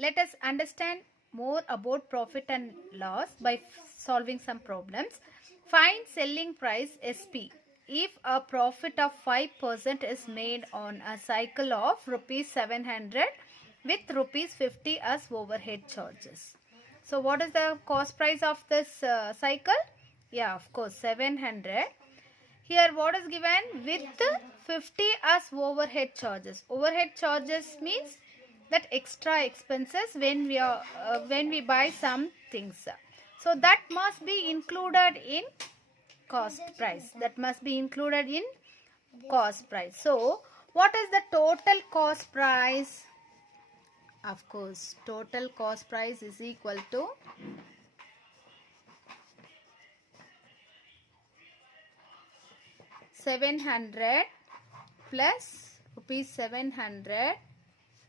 let us understand more about profit and loss by solving some problems. Find selling price SP if a profit of 5% is made on a cycle of rupees 700 with rupees 50 as overhead charges. So what is the cost price of this cycle? Yeah, of course, 700. Here what is given? With 50 as overhead charges. Overhead charges means that extra expenses when we buy some things. So that must be included in cost price. That must be included in cost price. So what is the total cost price? Of course, total cost price is equal to ₹700 plus ₹700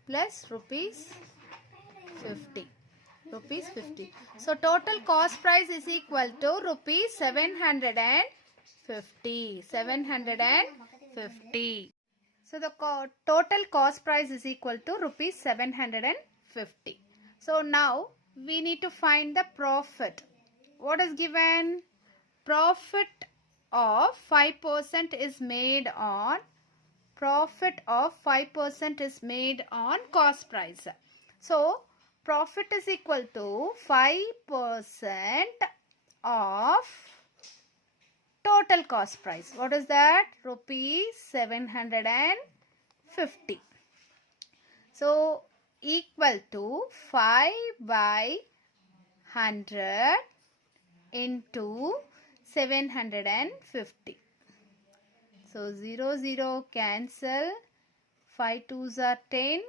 plus ₹50. So total cost price is equal to ₹750. 750. So the total cost price is equal to ₹750. So now we need to find the profit. What is given? Profit of 5% is made on cost price. So profit is equal to 5% of total cost price. What is that? ₹750. So equal to 5 by 100 into 750. So 0, 0 cancel. 5 2s are 10.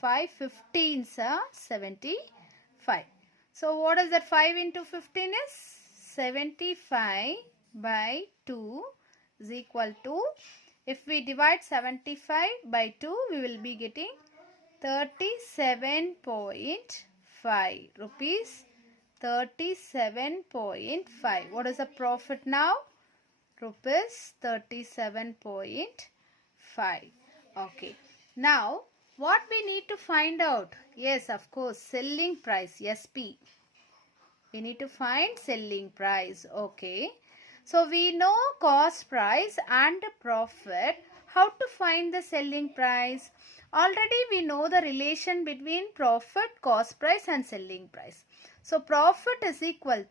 5 15s are 75. So what is that? 5 into 15 is 75 by 2 is equal to, if we divide 75 by 2, we will be getting 37.5 rupees. 37.5. What is the profit now? Rupees 37.5. Okay. Now, what we need to find out? Yes, of course, selling price, SP. We need to find selling price. Okay. So, we know cost price and profit. How to find the selling price? Already we know the relation between profit, cost price and selling price. So profit is equal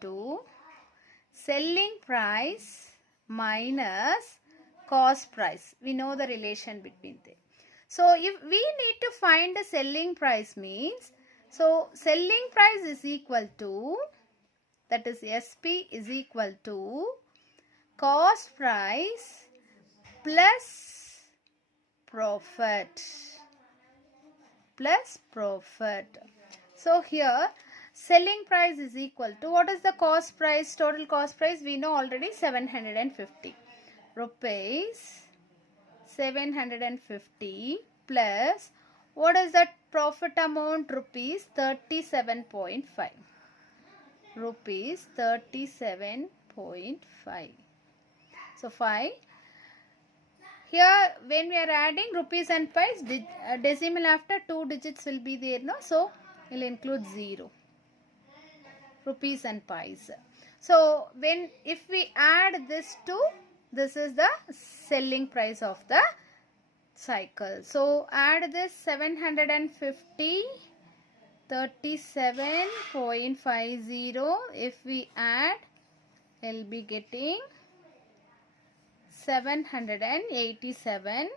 to selling price minus cost price. We know the relation between them. So if we need to find the selling price means, so selling price is equal to, that is SP is equal to cost price plus profit. So here selling price is equal to, what is the cost price? Total cost price we know already, 750 rupees. 750 plus, what is that profit amount? Rupees 37.5. Rupees 37.5. So 5. Here when we are adding rupees and pies, decimal after 2 digits will be there, no? So we will include 0. Rupees and pies. So if we add this to, this is the selling price of the cycle. So add this 750, 37.50. If we add, we will be getting 787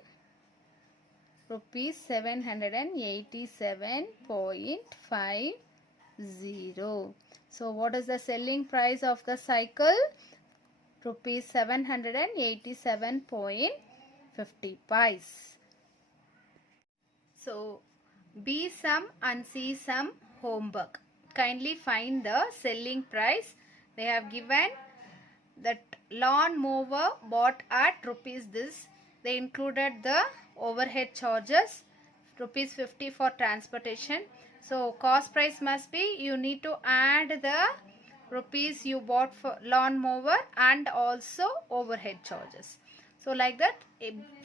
rupees. 787.50. So what is the selling price of the cycle? Rupees 787.50 pies. So B sum and C sum homework. Kindly find the selling price. They have given that lawn mower bought at rupees this. They included the overhead charges, rupees 50 for transportation. So cost price must be, you need to add the rupees you bought for lawn mower and also overhead charges. So like that,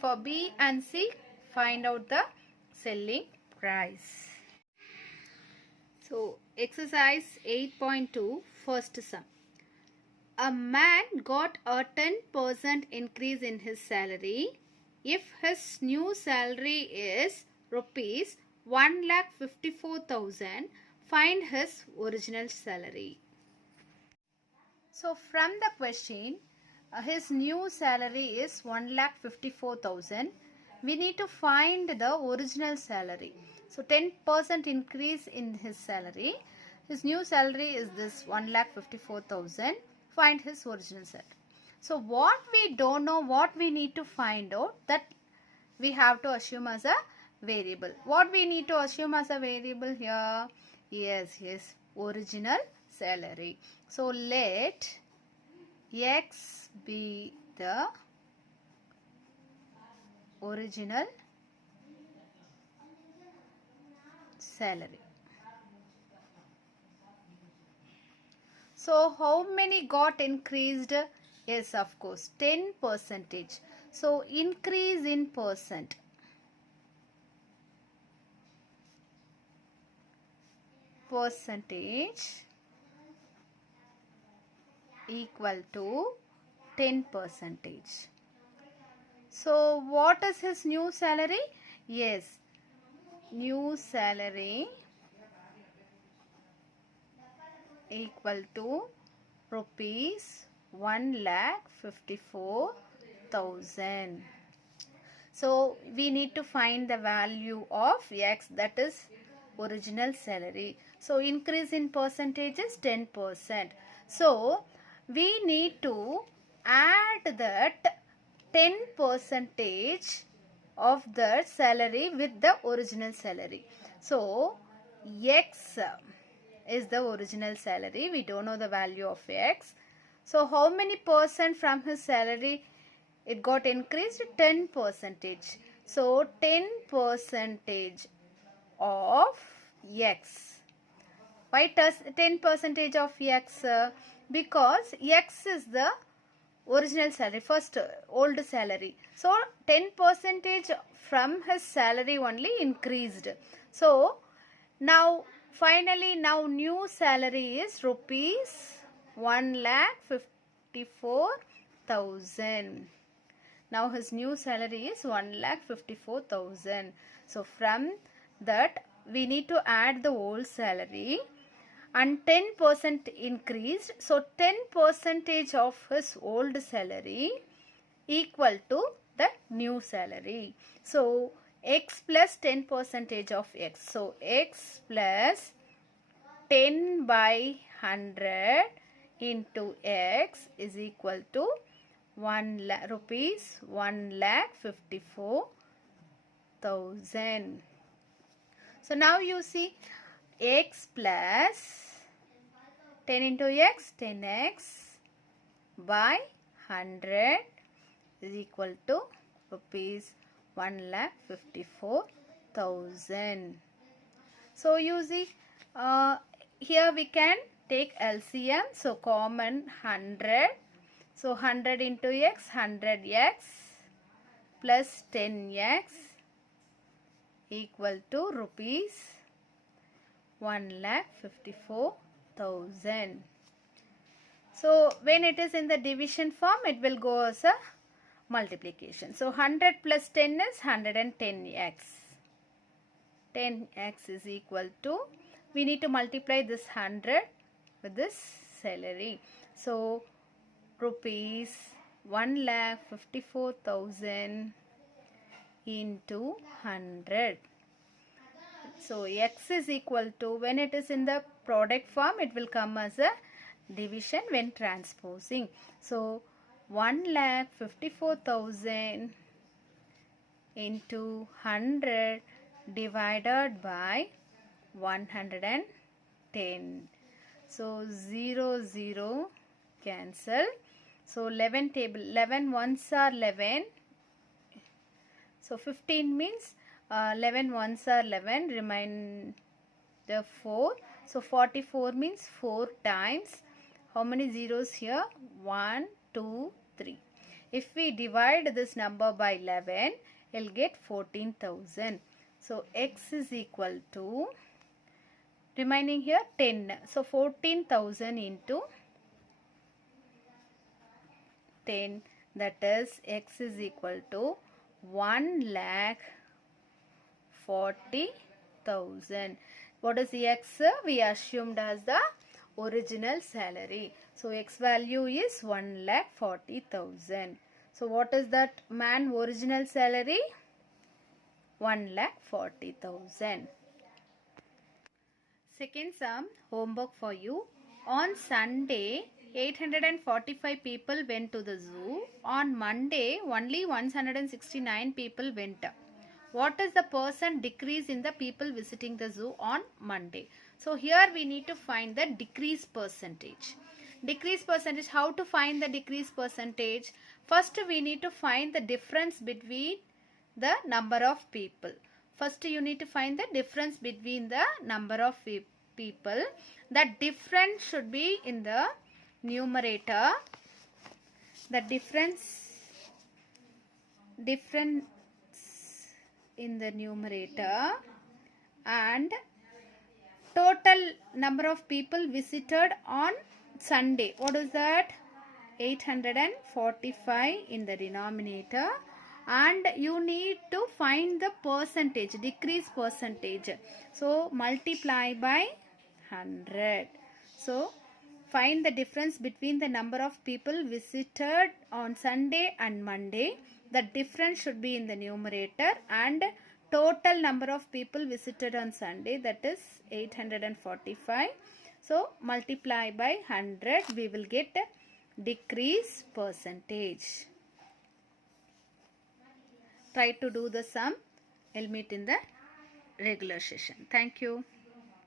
for B and C find out the selling price. So exercise 8.2, first sum. A man got a 10% increase in his salary if his new salary is rupees 1,54,000. Find his original salary. So from the question, his new salary is 1,54,000. We need to find the original salary. So 10% increase in his salary. His new salary is this 1,54,000. Find his original salary. So what we don't know, what we need to find out, that we have to assume as a variable. What we need to assume as a variable here? Yes, his original salary. So let X be the original salary. So how many got increased? Yes, of course, 10%. So increase in percent. Percentage equal to 10%. So what is his new salary? Yes, new salary equal to rupees 1,54,000. So we need to find the value of X, that is original salary. So increase in percentage is 10%. So we need to add that 10% of the salary with the original salary. So X is the original salary. We don't know the value of X. So how many percent from his salary it got increased? 10%. So 10% of X. Why 10% of X? Because X is the original salary, first old salary. So 10% from his salary only increased. So now finally now new salary is rupees 1,54,000. Now his new salary is 1,54,000. So from that we need to add the old salary and 10% increased. So 10% of his old salary equal to the new salary. So X plus 10% of X. So X plus 10 by 100 into X is equal to rupees 1,54,000. So now you see X plus 10 into X, 10X by 100 is equal to rupees 1,54,000. So you see here we can take LCM. So common 100. So 100 into X, 100X plus 10X equal to rupees 1,54,000. So when it is in the division form, it will go as a multiplication. So 100 plus 10 is 110X. 10X is equal to, we need to multiply this 100 with this salary. So rupees 1,54,000 into 100. So X is equal to, when it is in the product form, it will come as a division when transposing. So 1,54,000 into 100 divided by 110. So 0, 0 cancel. So 11 table, 11 ones are 11. So 15 means 11 ones are 11, remain the 4. So 44 means 4 times. How many zeros here? 1, 2, 3. If we divide this number by 11, you'll get 14,000. So x is equal to, remaining here 10. So 14,000 into 10, that is x is equal to 1,40,000. What is the x? We assumed as the original salary. So x value is 1,40,000. So what is that man original salary? 1,40,000. Second sum, homework for you. On Sunday, 845 people went to the zoo. On Monday, only 169 people went. What is the percent decrease in the people visiting the zoo on Monday? So here we need to find the decrease percentage. Decrease percentage, how to find the decrease percentage? First we need to find the difference between the number of people. First you need to find the difference between the number of people. That difference should be in the numerator. The difference in the numerator, and total number of people visited on Sunday. What is that? 845 in the denominator, and you need to find the percentage, decrease percentage. So multiply by 100. So find the difference between the number of people visited on Sunday and Monday. The difference should be in the numerator, and total number of people visited on Sunday, that is 845. So multiply by 100, we will get a decrease percentage. Try to do the sum. I'll meet in the regular session. Thank you.